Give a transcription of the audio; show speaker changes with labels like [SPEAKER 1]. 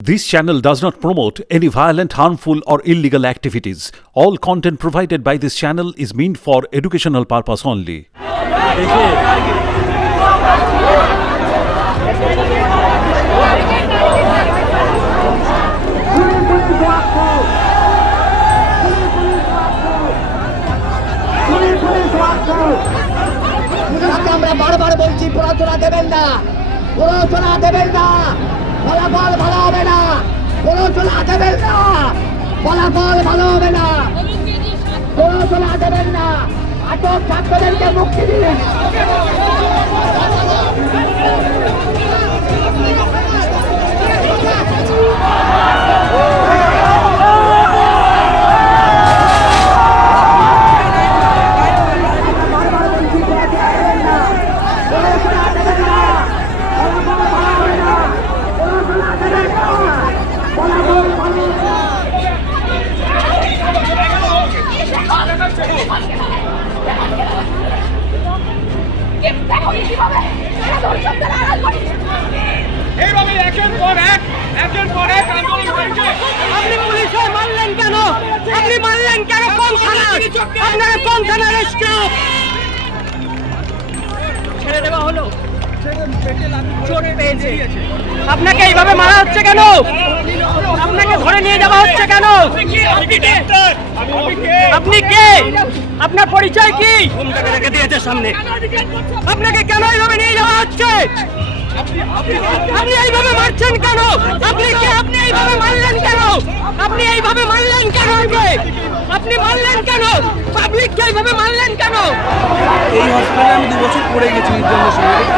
[SPEAKER 1] This channel does not promote any violent, harmful, or illegal activities. All content provided by this channel is meant for educational purpose only.
[SPEAKER 2] আমরা বারবার বলছি প্ররোচনা দেবেন না প্ররোচনা দেবেন না ফলাফল ভালো হবে না। প্ররোচনা দেবেন না। ফলাফল ভালো হবে না। প্ররোচনা দেবেন না। আটক ছাত্রদেরকে মুক্তি দিন।
[SPEAKER 3] এইভাবে একের পর এক একের পর এক আন্দোলন হয়েছে।
[SPEAKER 4] আপনি পুলিশে মারলেন কেন? আপনি মারলেন কেন? কোন থানা আপনারা কোন থানার স্টাফ ছেড়ে দেওয়া হলো। চোট পেয়েছে। আপনাকে এইভাবে মারা হচ্ছে কেন? আপনাকে ধরে নিয়ে যাওয়া হচ্ছে কেন? আপনি কে? আপনার পরিচয় কি? রেখে দিয়েছে সামনে। আপনাকে কেন এইভাবে নিয়ে যাওয়া হচ্ছে? আপনি এইভাবে মারছেন কেন? আপনি কে? আপনি এইভাবে মারলেন কেন? আপনি এইভাবে মারলেন কেন আপনি মারলেন কেন? পাবলিককে এইভাবে মারলেন কেন?
[SPEAKER 5] এই হসপিটালে আমি দু বছর পড়ে গেছি নির্জনের সঙ্গে।